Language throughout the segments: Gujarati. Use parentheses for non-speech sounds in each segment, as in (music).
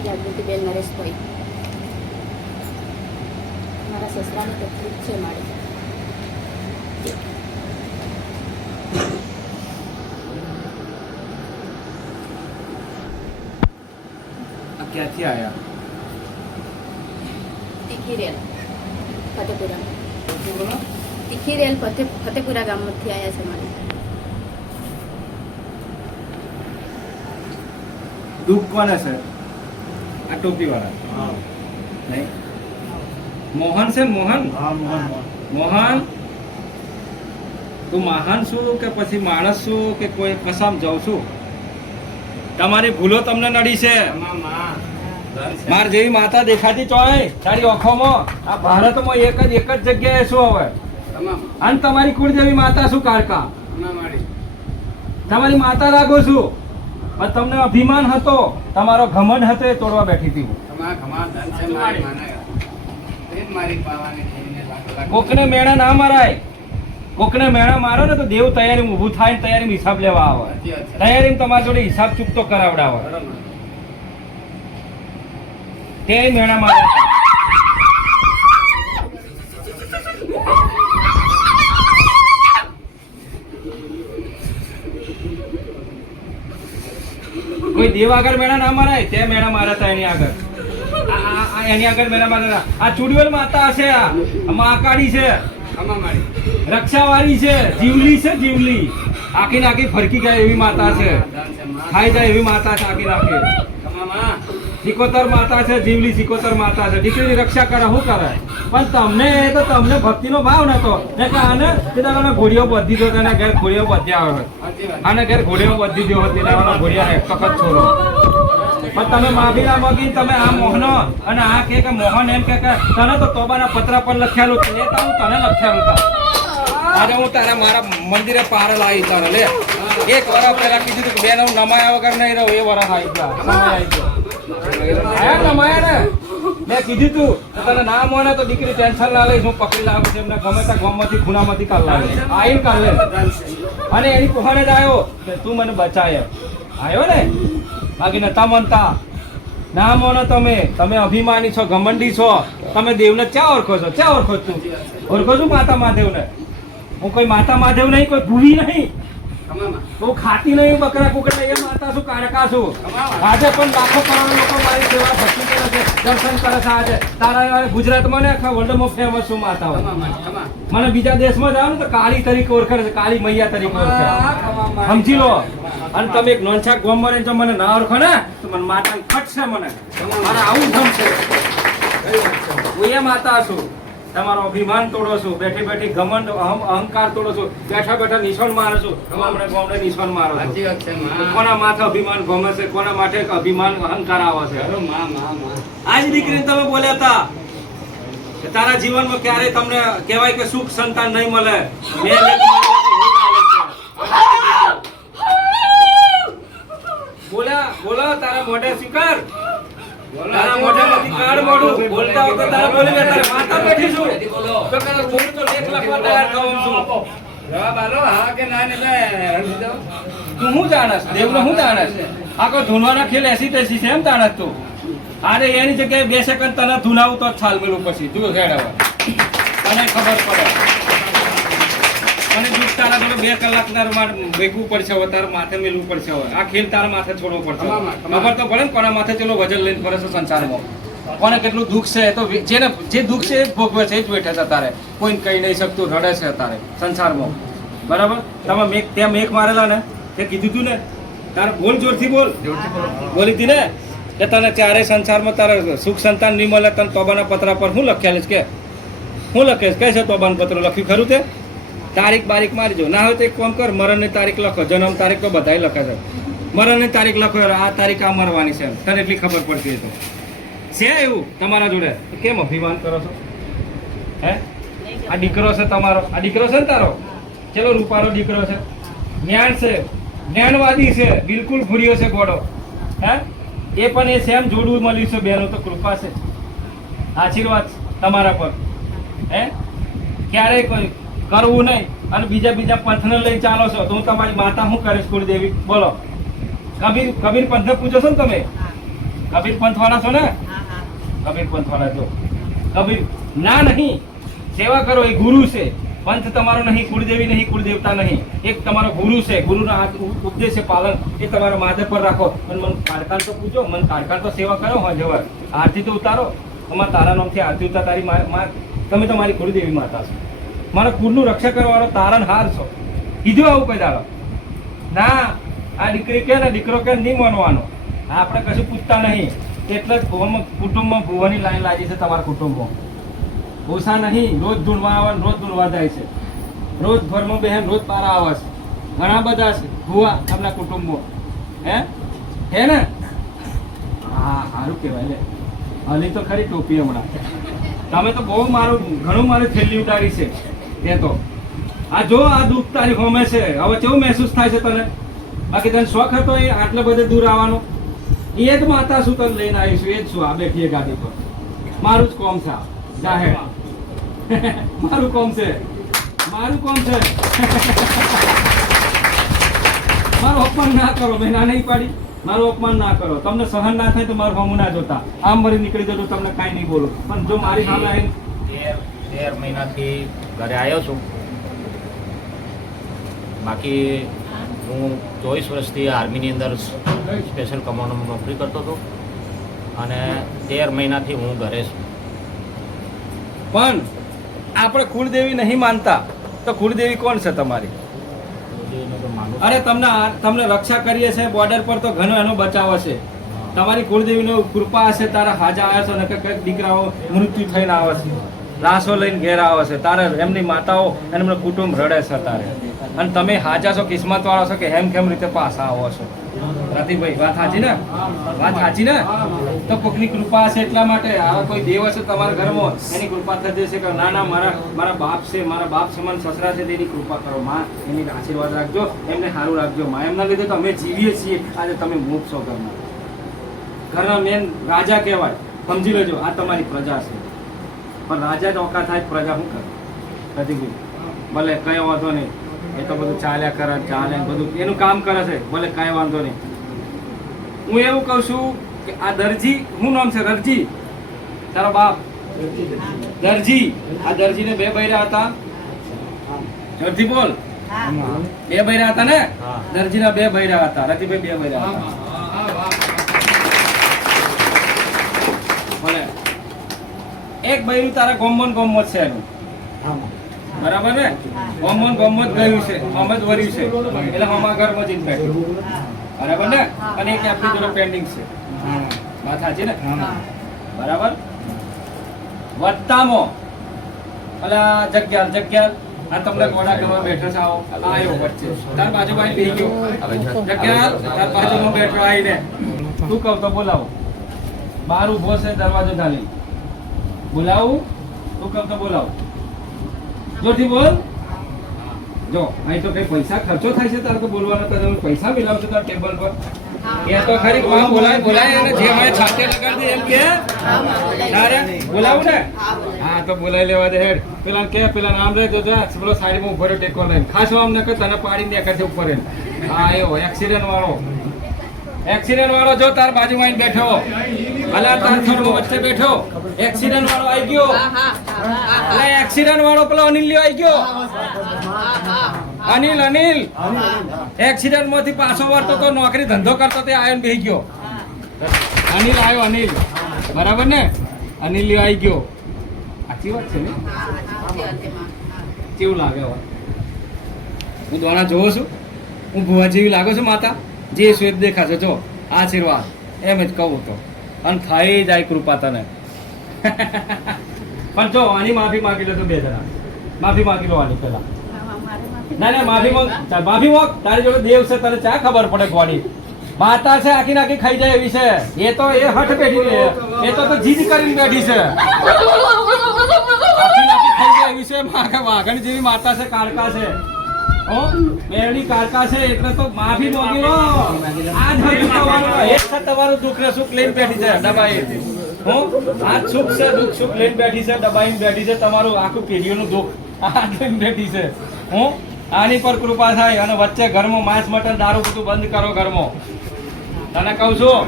મારા જાગૃતિબેન નરેશભાઈ. મારા સસરાની તકલીફ છે મારે. ક્યાંથી આવ્યા તીખી રેલ ફતેપુરા. તીખી રેલ ફતે ફતેપુરા ગામમાંથી આવ્યા છે મારે. દુઃખ કોને છે? આ ટોપીવાળા. નહીં? મોહન છે મોહન? મોહન તું મહાન છું કે પછી માણસ છું કે કોઈ કસામ જાઉં છું? તમારી ભૂલો તમને નડી છે. માર જેવી માતા દેખાતી ચોય તારી ઓખોમાં આ ભારતમાં એક જ એક જ જગ્યાએ શું હવે? અને તમારી કુળ જેવી માતા શું કારકા? તમારી માતા લાગો છું. પણ તમને અભિમાન હતો તમારો ઘમંડ હતો એ તોડવા બેઠી હતી કોકને મેણા ના મરાય. કોકને મેણા મારો ને તો દેવ તૈયારી ઊભું થાય ને તૈયારી હિસાબ લેવા આવે. તૈયારી તમારી જોડે હિસાબ ચૂકતો કરાવડાવે. તે મેણા મારે કોઈ દેવ આગળ મેળા ના મારાય તે મેળા મારાતા એની આગળ. એની આગળ મેળા મારા આ ચુડવેલ માતા હશે આ. મહાકાળી છે. રક્ષાવાળી છે. જીવલી છે જીવલી. આખી નાખી ફરકી જાય એવી માતા છે. ખાઈ જાય એવી માતા છે આખી નાખી સિકોતર માતા છે, જીવલી સિકોતર માતા છે. દીકરીની રક્ષા કરે શું કરે? પણ તમને એ તો તમને ભક્તિનો ભાવ નતો ને કે આને તે દાડાનો ઘોડીઓ બધી દો, તને ઘેર ઘોડીઓ બધ્યા હોય આને ઘેર ઘોડીઓ બધી દો હતી દાડાનો એક વખત છોડો. પણ તમે માફી ના માગી તમે આ મોહનો અને આ કે કે મોહન એમ કે તને તો તોબાના પત્ર પર લખેલું છે. એ તો હું તને લખેલું હતા અરે હું તારા મારા મંદિરે પાર લાવી તારે, લે. એક વર્ષ પહેલા કીધું કે બેન હું નમાયા વગર નહીં રહું, એ વરસ આવી ગયા. સમય આવી ગયો. મેં કીધું તું તને ના મોને તો દીકરી ટેન્શન ના લઈશ, હું પકડી લાવું એમને ગમે ત્યાં ગામમાંથી ખૂણામાંથી કાઢ લાવે અને એની કોહાને જ આવ્યો કે, તું મને બચાય આવ્યો ને? બાકી નતા મનતા. ના મોનો તમે. તમે અભિમાની છો, ઘમંડી છો. તમે દેવને ક્યાં ઓળખો છો? ક્યાં ઓળખો તું? ઓળખો છું માતા મહાદેવને? હું કોઈ માતા મહાદેવ નહીં, કોઈ ભૂવી નહીં. હું ખાતી નહીં બકરા કુકડા એ માતા છું કારકા છું. આજે પણ લાખો કરોડો લોકો મારી સેવા ભક્તિ કરે છે દર્શન કરે છે આજે. તારા ગુજરાતમાં ને આખા વર્લ્ડમાં ફેમસ છું માતા મને બીજા દેશમાં જાવ ને તો કાળી તરીકે ઓળખે છે કાળી મૈયા તરીકે ઓળખે સમજી લો. અને તમે એક નોનછાક ગોમ રહીને જો મને ના ઓળખો ને તો મને માતા ખટશે મને. મારે આવું જમશે હું એ માતા છું. તમારો અભિમાન તોડો છો બેઠી બેઠી ઘમંડ અહંકાર તોડો છો બેઠા બેઠા નિશાન મારો છો તમારે ગામડે નિશાન મારો છું. કોના માથે અભિમાન ગમે છે કોના માટે અભિમાન અહંકાર આવે છે? આજ દીકરીને તમે બોલ્યા હતા કે તારા જીવનમાં ક્યારે તમને કહેવાય કે સુખ સંતાન નહીં મળે. મેં. બોલ્યા બોલો તારા મોઢે સ્વીકાર? તારા મોઢેમાંથી બોલતા વખતે તારા માતા બેઠી આખો ધૂનવાના ખેલ એસી છે, એમ જાણસ તું? અરે એની જગ્યાએ બે સેકન્ડ તને ધૂનાવું તો છાલ મેલું પછી. તું ખેડ તને ખબર પડે. તારા તમે બે કલાક તારું મારે ભેગવું પડશે હવે તારા માથે મેલવું પડશે હવે. આ ખેલ તારા માથે છોડવો પડશે ખબર તો પડે ને કોના માથે ચલો વજન લઈને ફરે છે સંસારમાં. કોને કેટલું દુઃખ છે તો જેને જે દુઃખ છે એ ભોગવે છે એ જ બેઠે છે તારે. કોઈ કહી નહીં શકતું રડે છે તારે સંસારમાં. બરાબર? તમે મેઘ ત્યાં મેઘ મારેલા ને? તે કીધું તું ને? તારે બોલ જોરથી બોલ. બોલી. હતી ને? કે તને ચારે સંસારમાં તારે સુખ સંતાન નહીં મળે તને તોબાના પતરા પર હું લખેલ છે કે? હું લખેશ કહે છે તોબાન પત્ર લખ્યું ખરું તે? તારીખ બારીખ મારજો. ના હોય તો એક કામ કર, મરણની તારીખ લખો, જન્મ તારીખ તો બધાય લખે છે. મરણની તારીખ લખો, આ તારીખ આ મરવાની છે. તને એટલી ખબર પડતી હતી છે એવું તમારા જોડે? કેમ અભિમાન કરો છો? હે? આ દીકરો છે તમારો. આ દીકરો છે ને તારો? ચલો, રૂપારો દીકરો છે. જ્ઞાન છે. જ્ઞાનવાદી છે. બિલકુલ ભૂર્યો છે ઘોડો હે? એ પણ એ સેમ જોડવું મળ્યું છે બેનો, તો કૃપા છે. આશીર્વાદ તમારા પર. હે? ક્યારેય કોઈ કરવું નહીં અને બીજા બીજા પંથને લઈને ચાલો છો તો હું તમારી માતા શું કરીશ કુળદેવી? બોલો. કબીર કબીર પંથ પૂછો છો ને તમે? કબીર પંથવાળા છો ને? કબીર પંથવાળા જો કબીર ના નહીં. સેવા કરો એ ગુરુ છે. પંથ તમારો નહીં કુળદેવી નહીં કુળદેવતા નહીં. એક તમારો ગુરુ છે. ગુરુના ઉપદેશ છે પાલન એ તમારા માથે પર રાખો. અને મન કારકાર તો પૂછો. મન કારકાર તો સેવા કરો હા જવાર. આરતી તો ઉતારો. અમારા તારા નામથી આરતી ઉતાર તારી મા મા- તમે તમારી કુળદેવી માતા છો. મારા કુળનું રક્ષા કરવાનો તારણ હાર છો. કીધું આવું કઈ દાડો? ના, આ દીકરી કે ને, દીકરો કે નહીં માનવાનો. આપણે કશું પૂછતા નહીં. એટલે જ કુટુંબમાં ભુવાની લાઈન લાગી છે તમારા કુટુંબમાં. ઓછા નહીં, રોજ ધૂણવા આવે રોજ ધૂણવા જાય છે. રોજ ઘરમાં બહેન રોજ પારા આવે છે. ઘણા બધા છે, ભુવા આપણા કુટુંબો હે? હે ને? હા, સારું કહેવાય લે. હલી તો ખરી ટોપી હમણાં. તમે તો બહુ મારું, ઘણું મારે થેલી ઉતારી છે. તે તો. આ જો આ દુઃખ તારી હોમે છે, હવે કેવું મહેસૂસ થાય છે તને? બાકી તને શોખ હતો એ આટલે બધે દૂર આવવાનો? એ જ માતા શું તને લઈને આવીશું એ જ શું આ બેઠી ગાદી પર. મારું જ કોમ છે જાહેર (laughs) મારું કોમ છે. મારું કોમ છે. (laughs) મારું અપમાન ના કરો, મેં ના નહીં પાડી. મારું અપમાન ના કરો. તમને સહન ના થાય તો મારું હોમું ના જોતા. આમ મરી નીકળી જતો તમને કાંઈ નહીં બોલું. પણ જો મારી સામે આવીને તેર મહિનાથી ઘરે આવ્યો છું. બાકી હું ચોવીસ વર્ષથી આર્મીની અંદર સ્પેશિયલ કમાન્ડોમાં નોકરી કરતો હતો અને તેર મહિનાથી હું ઘરે છું. પણ આપણે કુળદેવી નહીં માનતા. તો કુળદેવી કોણ છે તમારી. અરે તમને તમને રક્ષા કરીએ છે બોર્ડર પર તો ઘણો એનો બચાવ હશે. તમારી કુળદેવીનો કૃપા હશે તારા હાજા આવ્યા છો ને કંઈક દીકરાઓ મૃત્યુ થઈને આવે છે. લાશો લઈને ઘેર આવે છે. તારે એમની માતાઓ અને એમનું કુટુંબ રડે છે તારે. અને તમે હાજા છો કિસ્મત વાળો છો કે હેમ કેમ રીતે પાછા આવો છો? રતિભાઈ વાત સાચી ને? વાત સાચી ને? તો કોકની કૃપા હશે એટલા માટે? આવા કોઈ દેવ હશે તમારા ઘરમાં, એની કૃપા થઈ જશે કે ના ના, મારા મારા બાપ છે, મારા બાપ સમાન સસરા છે, તેની કૃપા કરો. માં, એની આશીર્વાદ રાખજો, એમને સારું રાખજો. માં, એમના લીધે તો અમે જીવીએ છીએ. આજે તમે મૂક છો ઘરના ઘરના મેન રાજા કહેવાય. સમજી લેજો, આ તમારી પ્રજા છે. પણ રાજા જ ઓકા થાય પ્રજા શું કરે? રતિભાઈ ભલે કઈ વાંધો નહીં. એ તો બધું ચાલ્યા કરે ચાલે બધું. એનું કામ કરે છે. ભલે કઈ વાંધો નહીં. હું એવું કહું છું કે આ દરજી શું નામ છે દરજી? તારો બાપ? દરજી. આ દરજીને બે બૈરા હતા? દરજી બોલ. બે બૈરા હતા ને. દરજીના બે બૈરા હતા. રતિભાઈ બે બૈરા હતા ભલે એક બૈરું તારા ગોમન ગોમત છે એનું. બરાબર ને? ગોમન ગોમત ગયું છે ગોમત વર્યું છે. એટલે મામા ઘરમાં જઈને બેઠું. બરાબર ને? અને એક આપણી જોડે પેન્ડિંગ છે. વાત સાચી ને? બરાબર? વત્તામો. અલા, જગ્યાલ જગ્યાલ. આ તમને ઘોડા કરવા બેઠો છે આયો વચ્ચે. તાર બાજુ ભાઈ બેહી ગયો. જગ્યાલ, તાર બાજુમાં બેઠો આવીને તું કહું તો બોલાવો. બાર ઊભો છે, દરવાજો ઢાલી. બોલાવું? કહું તો બોલાવો? જોરથી બોલ. જો, અહીં તો કઈ પૈસા ખર્ચો થાય છે તારે તો બોલવાનો, તો પૈસા મિલાવશો તાર ટેબલ પર. એ તો ખરી, કોણ બોલાય? બોલાય અને જે હોય છાતે લગાડી એમ કે? તારે? બોલાવું ને? હા, તો બોલાઈ લેવા દે હેડ. પેલા કે, પેલા નામ રે જો, જા પેલો સાઈડમાં ઊભો રહ્યો ટેકો લઈને. ખાસ આમ નકર તને પાડી દે છે ઉપર. હા, એવો એક્સિડન્ટ વાળો. એક્સિડન્ટ વાળો, જો, તાર બાજુમાં બેઠો. અલા તાર વચ્ચે બેઠો. એક્સિડન્ટ વાળો આવી ગયો. અલા એક્સિડન્ટ વાળો પેલો અનિલ લ્યો આવી ગયો અનિલ અનિલ. એક્સિડન્ટમાંથી પાછો વળતો તો નોકરી ધંધો કરતો તે આયો બેહી ગયો. અનિલ આવ્યો અનિલ. બરાબર ને? અનિલ લ્યો આવી ગયો. સાચી વાત છે ને? કેવું લાગે હું દોણા જોઉં છું? હું ભુવા જેવી લાગો છું માતા? જે શ્વેત દેખાશે જો. આશીર્વાદ. એમ જ કહું તો. અને થઈ જાય કૃપા તને. પણ જો આની માફી માંગી લે તો બે જણા. માફી માંગી લો આની પેલા ના ના માફી માંગ માફી માંગ. તારી જોડે દેવ છે તને ચા ખબર પડે ગોળી માતા છે આખી નાખી ખાઈ જાય એવી છે. એ તો એ હઠ બેઠી છે. એ તો તો જીદ કરીને બેઠી છે. આખી નાખી ખાઈ જાય એવી છે. માગણ જેવી માતા છે કાળકા છે. હો મેરડી છે, એટલે તો માફી માંગી તમારું દુઃખ ને સુખ લઈને બેઠી છે, દબાઈ હો? આ જ સુખ છે, દુઃખ સુખ લઈને બેઠી છે, દબાઈને બેઠી છે, તમારું આખું પેઢીઓનું દુઃખ. આ લઈને બેઠી છે. હું? આની પર કૃપા થાય અને વચ્ચે ઘરમાં માંસ મટન દારૂ બધું બંધ કરો ઘરમાં. તને કહું છું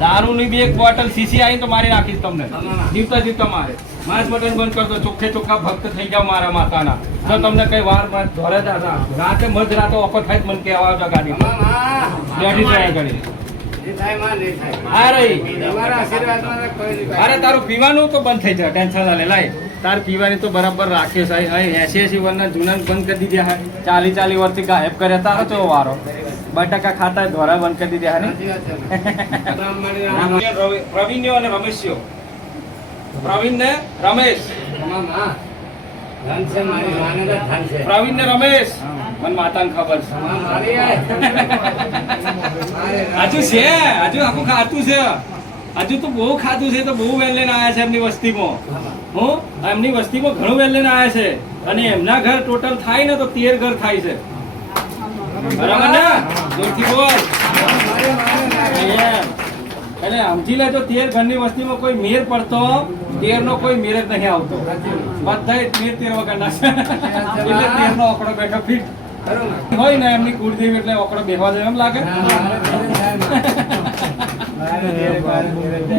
દારૂની બી એક બોટલ સીસી આવી તો મારી નાખીશ તમને. જીવતા જીવતા મારે. માંસ બટન બંધ કરતો ચોખ્ખે ચોખ્ખા ભક્ત થઈ જાવ મારા માતાના. તો તમને કઈ વાર ધોરે રાતે મધ રાતે ઓફર થાય મને કહેવા આવતા ગાડી બેઠી જાય ગાડી. અરે તારું પીવાનું તો બંધ થઈ જાય. ટેન્શન ના લે લાય. તાર પીવાની તો બરાબર રાખીએ છે એસી એસી વર્ષના જૂના બંધ કરી દીધા. ચાલી ચાલી વર્ષથી ગાયબ કર્યા તારો તો વારો. બટાકા ખાતા ધોરા બંધ કરી દીધા અને રમેશ. પ્રવીણ ને રમેશ પ્રવીણ ને રમેશ. મને માતાને ખબર છે. હજુ છે હજુ આખું ખાતું છે. હજુ તો બહુ ખાધું છે તો બહુ વેલ લઈને આવ્યા છે એમની વસ્તીમાં. હું એમની વસ્તીમાં ઘણું વેલ લઈને આવ્યા છે. અને એમના ઘર ટોટલ થાય ને તો તેર ઘર થાય છે. બરાબર ને? જોરથી બોલ. એટલે સમજી લે તો તેર ઘરની વસ્તીમાં કોઈ મેર પડતો તેર નો કોઈ મેર જ નહીં આવતો. બધા તેર તેર વગરના છે. એટલે તેર નો આંકડો બેઠો ફિટ. હોય ને એમની કુળદેવી એટલે આંકડો બેહવા જાય એમ લાગે.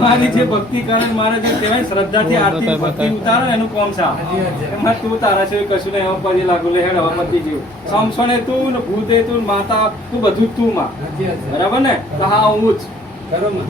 મારી જે ભક્તિ કરે મારે જે કહેવાય શ્રદ્ધાથી આરતી ભક્તિ ઉતારે ને એનું કોમ છે. એમાં તું તારા છે કશું નહીં એમાં પછી લાગુ લે હેડ હવે પતી જેવું. સમસોને તું ને ભૂતે તું માતા તું બધું તું માં. બરાબર ને? તો હા હું જ. બરાબર?